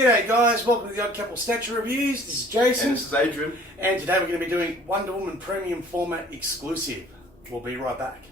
G'day guys, welcome to the Odd Couple Statue Reviews. This is Jason. And this is Adrian. And today we're going to be doing Wonder Woman Premium Format Exclusive. We'll be right back.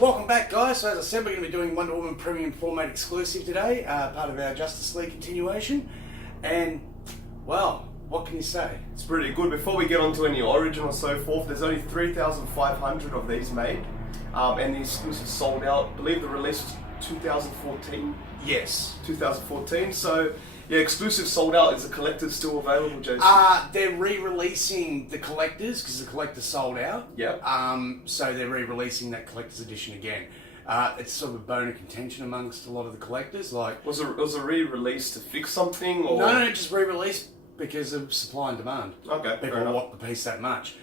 Welcome back guys, so as I said we're going to be doing Wonder Woman Premium Format Exclusive today, part of our Justice League continuation, and well, what can you say? It's pretty good. Before we get on to any origin or so forth, there's only 3,500 of these made, and the exclusive sold out. I believe the release was 2014. Yes. 2014, so yeah, exclusive sold out. Is the collector still available, Jason? They're re-releasing the collectors because the collector sold out. Yep. So they're re-releasing that collector's edition again. It's sort of a bone of contention amongst a lot of the collectors. Like, was a re-release to fix something, or no, just re-released because of supply and demand. Okay, People want the piece that much.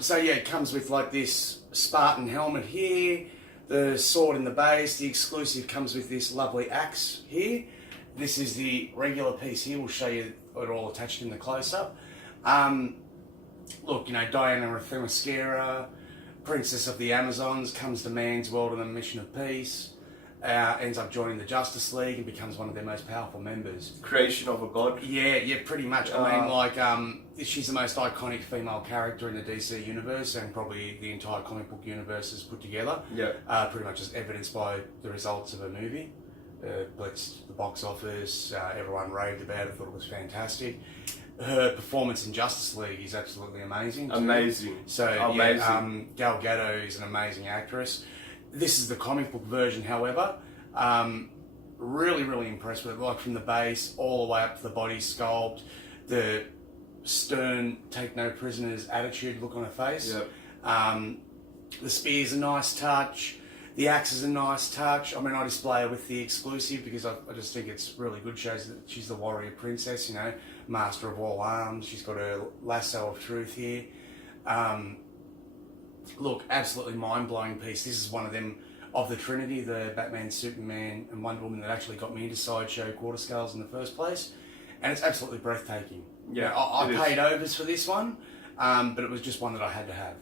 So yeah, it comes with like this Spartan helmet here, the sword in the base. The exclusive comes with this lovely axe here. This is the regular piece here. We'll show you it all attached in the close-up. Look, you know, Diana Themyscira, Princess of the Amazons, comes to man's world on a mission of peace, ends up joining the Justice League and becomes one of their most powerful members. Creation of a god? Yeah, pretty much. I mean, like, she's the most iconic female character in the DC universe and probably the entire comic book universe is put together. Yeah. Pretty much as evidenced by the results of her movie. Blitzed the box office, everyone raved about it, thought it was fantastic. Her performance in Justice League is absolutely amazing too. Amazing. So amazing. Yeah, Gal Gadot is an amazing actress. This is the comic book version, however. Really impressed with it, like from the base all the way up to the body sculpt, the stern, take no prisoners attitude look on her face. Yep. The spear's a nice touch. The axe is a nice touch. I mean, I display her with the exclusive because I just think it's really good. Shows that she's the warrior princess, you know, master of all arms. She's got her lasso of truth here. Look, absolutely mind-blowing piece. This is one of them of the Trinity, the Batman, Superman, and Wonder Woman that actually got me into Sideshow quarter scales in the first place. And it's absolutely breathtaking. Yeah, you know, I paid overs for this one, but it was just one that I had to have.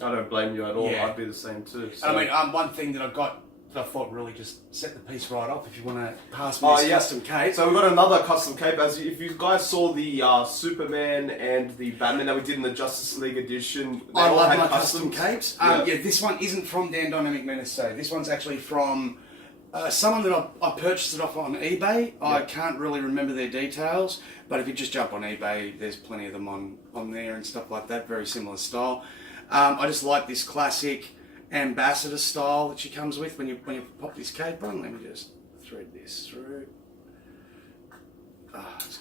I don't blame you at all. Yeah. I'd be the same too. So. I mean, one thing that I got that I thought really just set the piece right off. If you want to pass me this custom cape. So we've got another custom cape. As if you guys saw the Superman and the Batman that we did in the Justice League edition, I love my custom capes. Yeah. This one isn't from Dan Dynamic Menace. So this one's actually from someone that I purchased it off on eBay. Yeah. I can't really remember their details, but if you just jump on eBay, there's plenty of them on there and stuff like that. Very similar style. I just like this classic ambassador style that she comes with when you pop this cape on. Let me just thread this through.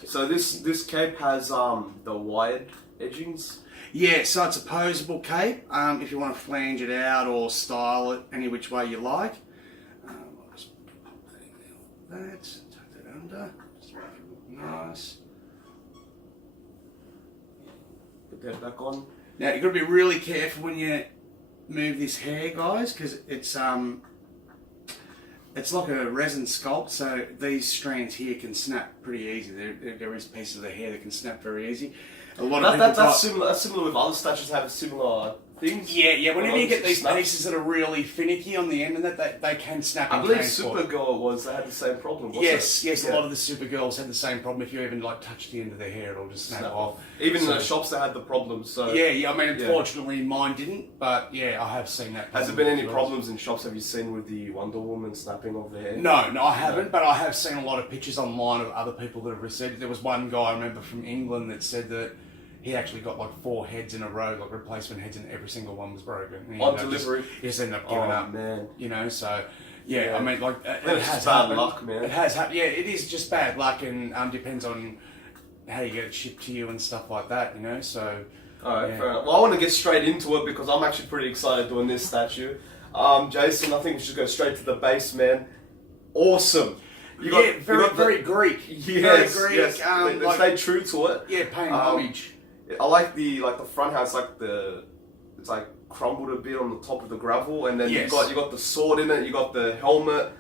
So this cape has the wired edgings. Yeah, so it's a posable cape. If you want to flange it out or style it any which way you like. I'll just pop that in there like that. Tuck that under. Just make it look nice. Put that back on. Now you've got to be really careful when you move this hair, guys, because it's like a resin sculpt. So these strands here can snap pretty easy. There is pieces of the hair that can snap very easy. A lot of people that's similar. That's similar with other statues have similar things. Yeah. Whenever you get these pieces that are really finicky on the end of that, they can snap. I believe Supergirl they had the same problem. Yes. A lot of the Supergirls had the same problem. If you even like touch the end of their hair, it'll just snap off. Even in the shops, they had the problem. So yeah. I mean, unfortunately, mine didn't. But yeah, I have seen that. Has there been any problems in shops? Have you seen with the Wonder Woman snapping of the hair? No, I haven't. But I have seen a lot of pictures online of other people that have received it. There was one guy I remember from England that said that he actually got like 4 heads in a row, like replacement heads, and every single one was broken. On delivery? He just ended up giving up. Man. You know, so Yeah, I mean, like, it It's has just bad happened. luck, man. It has happened. Yeah, it is just bad luck, and depends on how you get it shipped to you and stuff like that, you know, so... Alright, yeah. fair enough. Well, I want to get straight into it because I'm actually pretty excited doing this statue. Jason, I think we should go straight to the base, man. Awesome. Very Greek. Yes, very Greek. yes. They Like, stay true to it. yeah, paying homage. I like the front house, it's like crumbled a bit on the top of the gravel, and then Yes. you got the sword in it, you got the helmet,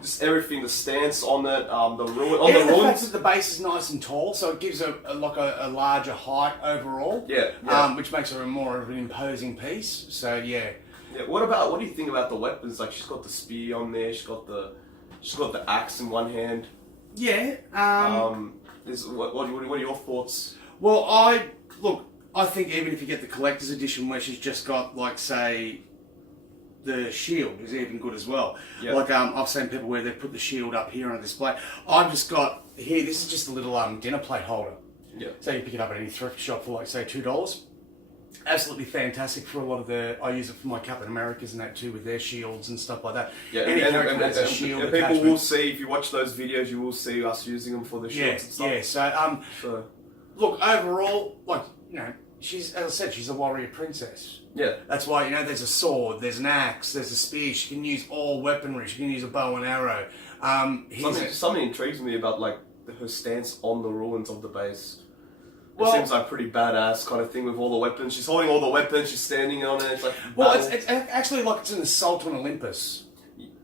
just everything, the stance on it, the ruin on Yeah, the the fact ruins. that the base is nice and tall, so it gives a larger height overall. Yeah. Which makes her more of an imposing piece. So yeah. Yeah. What do you think about the weapons? Like, she's got the spear on there, she's got the axe in one hand. Yeah. What are your thoughts? Well, I think even if you get the collector's edition where she's just got, like, say, the shield is even good as well. Yeah. Like, I've seen people where they put the shield up here on a display. I've just got here, this is just a little dinner plate holder. Yeah. So you pick it up at any thrift shop for, like, say, $2. Absolutely fantastic for a lot of I use it for my Captain Americas and that too, with their shields and stuff like that. Yeah, Any character and has a shield people attachment. will see, if you watch those videos, you will see us using them for the shields and stuff. Yeah, So, look, overall, like, you know, she's, as I said, she's a warrior princess. yeah. That's why, you know, there's a sword, there's an axe, there's a spear, she can use all weaponry, she can use a bow and arrow. Something intrigues me about, like, her stance on the ruins of the base. It Well- seems like pretty badass kind of thing with all the weapons. She's holding all the weapons, she's standing on it, it's like... Well, battle. it's actually like it's an assault on Olympus.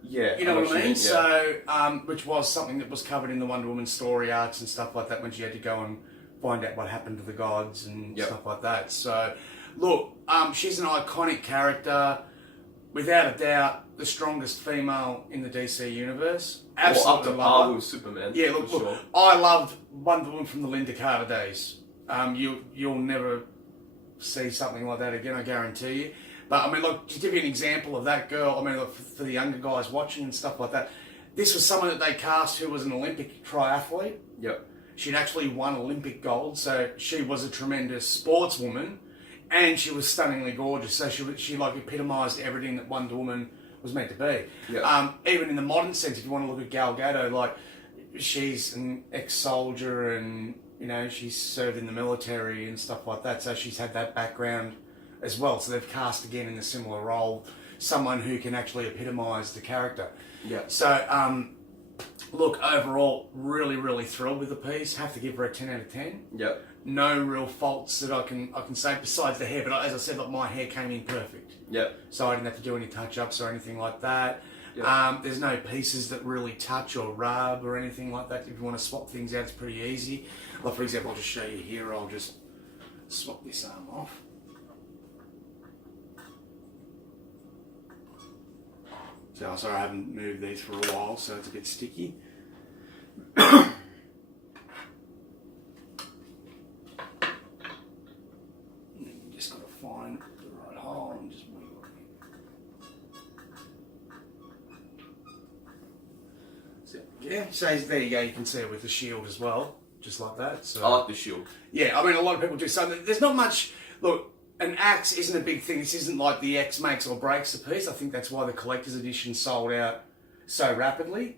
Yeah. You know what I mean? Yeah. So, which was something that was covered in the Wonder Woman story arcs and stuff like that when she had to go and find out what happened to the gods and Yep. stuff like that. So, look, she's an iconic character, without a doubt, the strongest female in the DC universe. Absolutely Well, up to love par her. with Superman. Yeah, look, for sure. I loved Wonder Woman from the Linda Carter days. You'll never see something like that again, I guarantee you. But I mean, look, to give you an example of that girl, I mean, look, for the younger guys watching and stuff like that, this was someone that they cast who was an Olympic triathlete. Yep. She'd actually won Olympic gold, so she was a tremendous sportswoman, and she was stunningly gorgeous. So she like epitomised everything that Wonder Woman was meant to be. Yeah. Even in the modern sense, if you want to look at Gal Gadot, like, she's an ex-soldier and, you know, she's served in the military and stuff like that, so she's had that background as well. So they've cast again in a similar role someone who can actually epitomise the character. Yeah. So, look, overall, really, really thrilled with the piece. Have to give her a 10 out of 10. Yep. No real faults that I can say besides the hair, but as I said, like, my hair came in perfect. Yep. So I didn't have to do any touch-ups or anything like that. Yeah. There's no pieces that really touch or rub or anything like that. If you want to swap things out, it's pretty easy. Like, for example, I'll just show you here. I'll just swap this arm off. So, sorry, I haven't moved these for a while, so it's a bit sticky. Just got to find the right hole and just wiggle it. So, yeah, so there you go. You can see it with the shield as well, just like that. So I like the shield. yeah, I mean, a lot of people do. So there's not much. Look, an axe isn't a big thing. This isn't like the X makes or breaks the piece. I think that's why the collector's edition sold out so rapidly.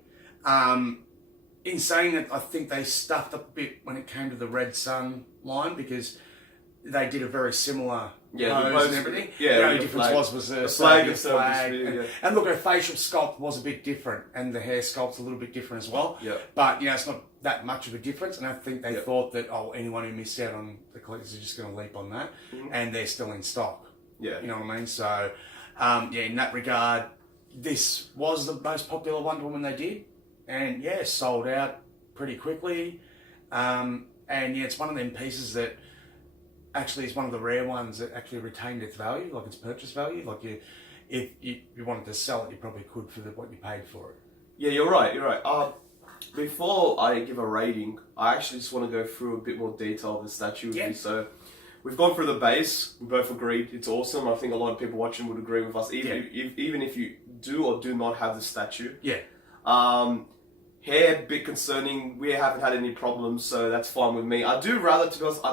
In saying that, I think they stuffed up a bit when it came to the Red Sun line because they did a very similar pose and everything. Yeah, the only the difference flag. was The flag flag, itself was flag. really, yeah. And look, her facial sculpt was a bit different, and the hair sculpt's a little bit different as well. Yeah. But, you know, it's not that much of a difference, and I think they Yeah. thought that, oh, anyone who missed out on the collectors are just going to leap on that, and they're still in stock. Yeah. You know what I mean? So, yeah, in that regard, this was the most popular Wonder Woman they did, and yeah, sold out pretty quickly. And yeah, it's one of them pieces that actually is one of the rare ones that actually retained its value, like its purchase value. Like, if you wanted to sell it, you probably could for what you paid for it. Yeah, you're right. You're right. Before I give a rating, I actually just want to go through a bit more detail of the statue with you. So, we've gone through the base. We both agreed it's awesome. I think a lot of people watching would agree with us, even if you do or do not have the statue. Yeah. Hair, bit concerning. We haven't had any problems, so that's fine with me. I do rather, to be honest, I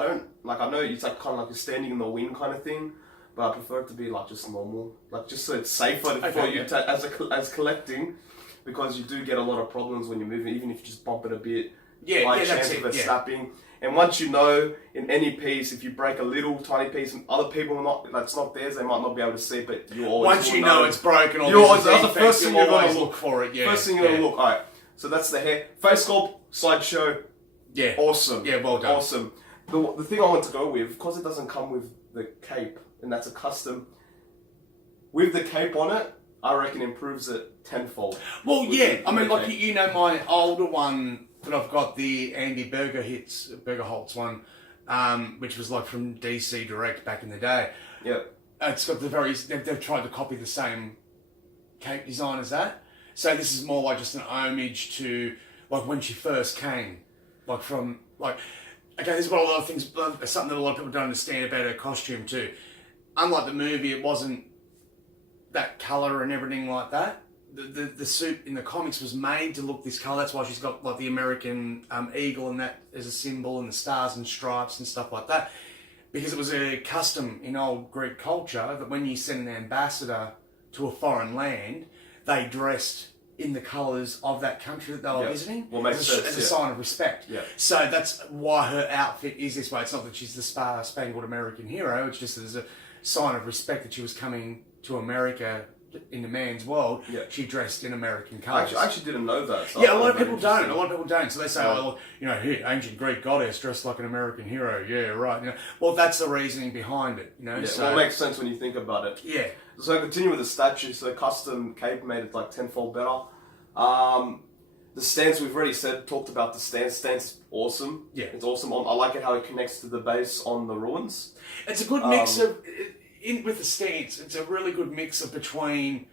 know it's like kind of like you're standing in the wind kind of thing, but I prefer it to be like just normal, like just so it's safer for Okay, you to, as collecting, because you do get a lot of problems when you're moving, even if you just bump it a bit. High chance of it snapping. And once you know, in any piece, if you break a little tiny piece, and other people that's not theirs, they might not be able to see, but you always once you know it's broken, or that's the first thing you're going to look for it. Yeah, first thing you're going to look. All right, so that's the hair, face sculpt, Sideshow. Yeah, awesome. Yeah, well done. Awesome. The thing I want to go with, because it doesn't come with the cape, and that's a custom. With the cape on it, I reckon improves it tenfold. Well, yeah, I mean, like you know, my older one that I've got, the Andy Bergerholtz one, which was like from DC Direct back in the day. Yeah. It's got they've tried to copy the same cape design as that. So this is more like just an homage to like when she first came, like from like. Okay, this is what a lot of things, something that a lot of people don't understand about her costume too. Unlike the movie, it wasn't that colour and everything like that. The suit in the comics was made to look this colour. That's why she's got like the American eagle and that as a symbol, and the stars and stripes and stuff like that. Because it was a custom in old Greek culture that when you send an ambassador to a foreign land, they dressed in the colours of that country that they were visiting, as a sign of respect. Yeah. So that's why her outfit is this way. It's not that she's the star-spangled American hero. It's just as a sign of respect that she was coming to America in the man's world. Yeah. She dressed in American colours. I actually didn't know that. So yeah, a lot of people don't. A lot of people don't. So they say, oh, you know, here, ancient Greek goddess dressed like an American hero. Yeah, right. You know, well, that's the reasoning behind it. You know, so well, it makes sense when you think about it. Yeah. So continue with the statue. So custom cape made it like tenfold better. The stance we've already talked about the stance. Stance is awesome. Yeah, it's awesome. I like it how it connects to the base on the ruins. It's a good mix of with the stance. It's a really good mix of between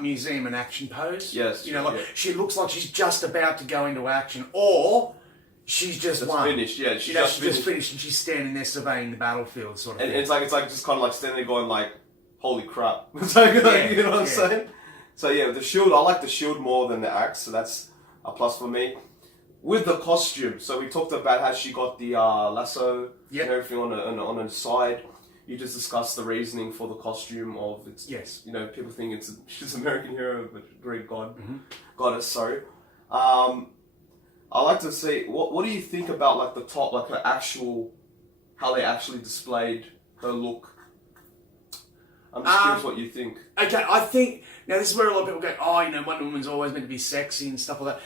museum and action pose. Yes, you know, like she looks like she's just about to go into action, or she's just finished. Yeah, she's just finished, and she's standing there surveying the battlefield, sort of. And thing. It's like just kind of like standing there going like, "Holy crap!" You know what I'm saying? So yeah, the shield. I like the shield more than the axe, so that's a plus for me. With the costume, so we talked about how she got the lasso and everything on her side. You just discussed the reasoning for the costume of it's. Yes. You know, people think she's an American hero, but Greek goddess. Sorry. I like to see what do you think about like the top, like her actual, how they actually displayed her look. I'm just curious what you think. Okay, I think now this is where a lot of people go, oh, you know, Wonder Woman's always meant to be sexy and stuff like that.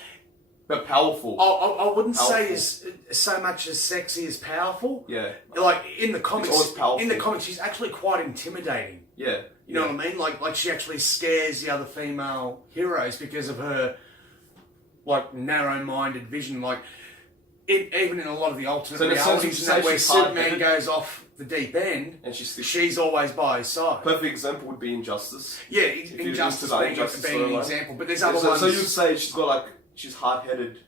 But powerful. I wouldn't say as so much as sexy as powerful. Yeah. Like in the comics, it's always powerful. In the comics, she's actually quite intimidating. Yeah. You know what I mean? Like she actually scares the other female heroes because of her like narrow-minded vision. Like even in a lot of the alternate realities, where Superman goes off the deep end, and she's always by his side. Perfect example would be Injustice. Yeah, Injustice being an example. But there's other ones. So you'd say she's got like. She's hard-headed.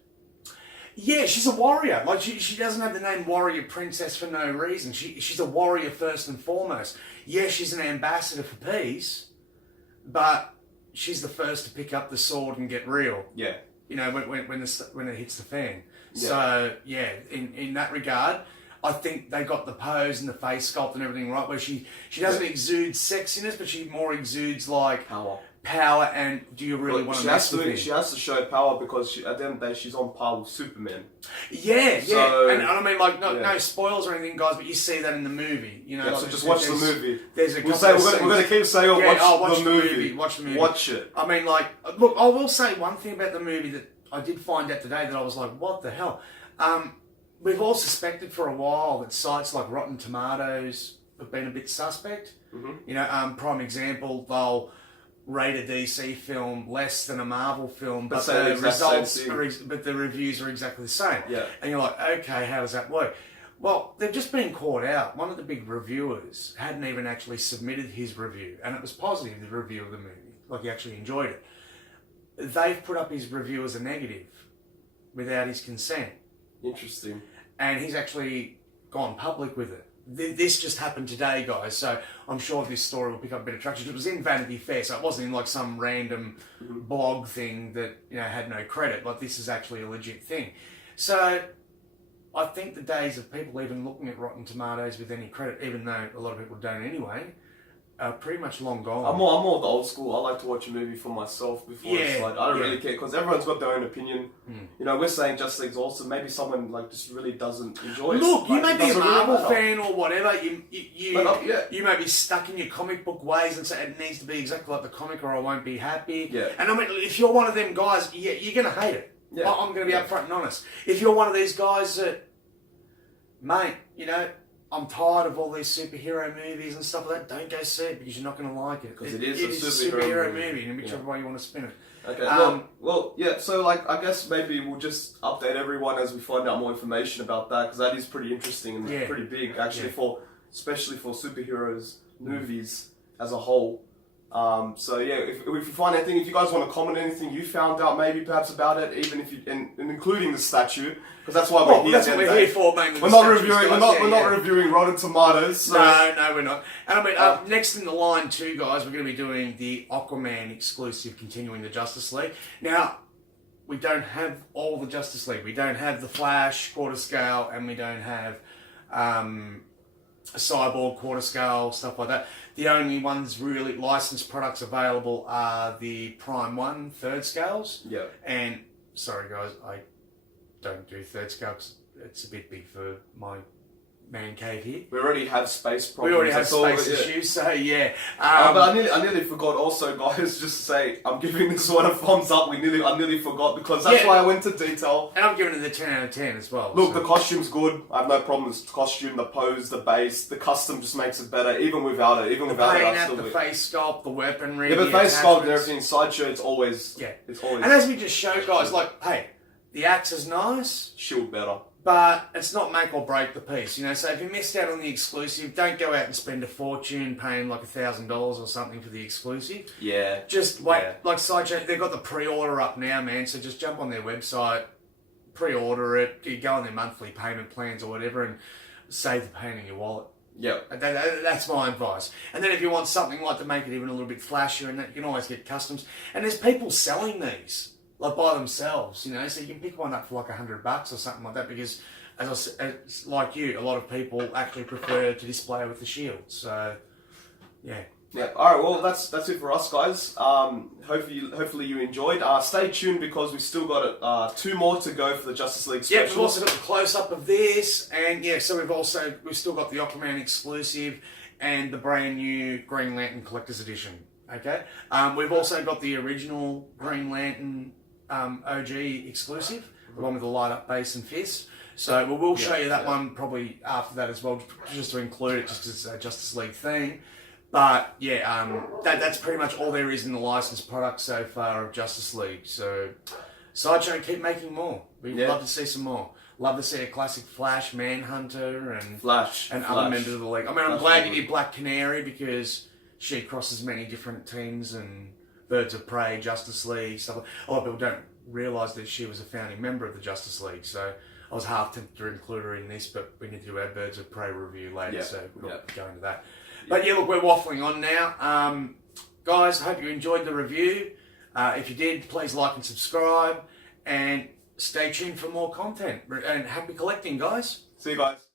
Yeah, she's a warrior. Like she doesn't have the name warrior princess for no reason. She's a warrior first and foremost. Yeah, she's an ambassador for peace, but she's the first to pick up the sword and get real. Yeah. You know, when it hits the fan. Yeah. So yeah, in that regard, I think they got the pose and the face sculpt and everything right, where she doesn't exude sexiness, but she more exudes like power, and do you really want to mess with him? She has to show power because at the end of the day, she's on par with Superman. Yeah, yeah. And I mean, like, no spoilers or anything, guys, but you see that in the movie. You know, yeah, like, so just watch the movie. We're going to keep saying, watch the movie. Watch the movie. Watch it. I mean, like, look, I will say one thing about the movie that I did find out today that I was like, what the hell? We've all suspected for a while that sites like Rotten Tomatoes have been a bit suspect. Mm-hmm. You know, prime example, they'll rate a DC film less than a Marvel film, but the reviews are exactly the same. Yeah. And you're like, okay, how does that work? Well, they've just been caught out. One of the big reviewers hadn't even actually submitted his review, and it was positive, the review of the movie. Like, he actually enjoyed it. They've put up his review as a negative without his consent. Interesting. And he's actually gone public with it. This just happened today, guys, so I'm sure this story will pick up a bit of traction. It was in Vanity Fair, so it wasn't in like some random blog thing that, you know, had no credit. Like, this is actually a legit thing. So I think the days of people even looking at Rotten Tomatoes with any credit, even though a lot of people don't anyway, are pretty much long gone. I'm more the old school. I like to watch a movie for myself before it's like, I don't really care, because everyone's got their own opinion. You know, we're saying Justice League's awesome. Maybe someone like just really doesn't enjoy it. Look, you like, may be a Marvel really fan or whatever. You may be stuck in your comic book ways and say it needs to be exactly like the comic, or I won't be happy. Yeah. And I mean, if you're one of them guys, you're going to hate it. Yeah. I'm going to be upfront and honest. If you're one of these guys that, mate, you know, I'm tired of all these superhero movies and stuff like that, don't go see it because you're not going to like it. Because it is a superhero movie, and whichever way you want to spin it. Okay, well, yeah, so like, I guess maybe we'll just update everyone as we find out more information about that, because that is pretty interesting and pretty big, actually, especially for superheroes movies as a whole. So yeah, if you find anything, if you guys want to comment anything you found out maybe perhaps about it, even if you, and including the statue, because that's why we're here. That's what we're here for, mainly. We're not reviewing. We're not reviewing Rotten Tomatoes. So. No, we're not. And I mean, next in the line too, guys, we're going to be doing the Aquaman exclusive, continuing the Justice League. Now, we don't have all the Justice League. We don't have the Flash quarter scale, and we don't have Cyborg quarter scale, stuff like that. The only ones really licensed products available are the Prime 1 third scales. Yeah. And sorry guys, I don't do third scale because it's a bit big for my man cave here. We already have space problems. We already have space issues, so yeah. But I nearly forgot also, guys, just to say, I'm giving this one a thumbs up. I nearly forgot, because that's why I went to detail. And I'm giving it a 10 out of 10 as well. Look, the costume's good. I have no problem with the costume, the pose, the base. The custom just makes it better, even without it. Even without it, I still the face sculpt, the weaponry. Yeah, but face sculpt and everything, Sideshow, it's always... It's always... And as we just showed, guys, like, hey, the axe is nice. Shield better. But it's not make or break the piece, you know. So if you missed out on the exclusive, don't go out and spend a fortune paying like $1,000 or something for the exclusive. Yeah. Just wait, like Sideshow, they've got the pre-order up now, man. So just jump on their website, pre-order it, you go on their monthly payment plans or whatever, and save the pain in your wallet. Yeah. That's my advice. And then if you want something like to make it even a little bit flashier, and that, you can always get customs. And there's people selling these. Like by themselves, you know, so you can pick one up for like $100 or something like that, because as like you, a lot of people actually prefer to display with the shield. So, yeah. Yeah. All right. Well, that's it for us, guys. Hopefully you enjoyed. Stay tuned, because we've still got 2 more to go for the Justice League special. Yeah, we've also got the close up of this, and yeah, so we've still got the Aquaman exclusive and the brand new Green Lantern Collector's Edition. Okay. We've also got the original Green Lantern OG exclusive, the one with the light up base and fist. So we'll show you that one probably after that as well, just to include it just as a Justice League thing. But yeah, that's pretty much all there is in the licensed product so far of Justice League. So Sideshow, keep making more. We'd love to see some more. Love to see a classic Flash, Manhunter, and other members of the league. I mean, I'm glad you did Black Canary, because she crosses many different teams, and Birds of Prey, Justice League, stuff. A lot of people don't realise that she was a founding member of the Justice League, so I was half tempted to include her in this, but we need to do our Birds of Prey review later, so we'll go into that. But yeah, look, we're waffling on now. Guys, hope you enjoyed the review. If you did, please like and subscribe, and stay tuned for more content. And happy collecting, guys. See you guys.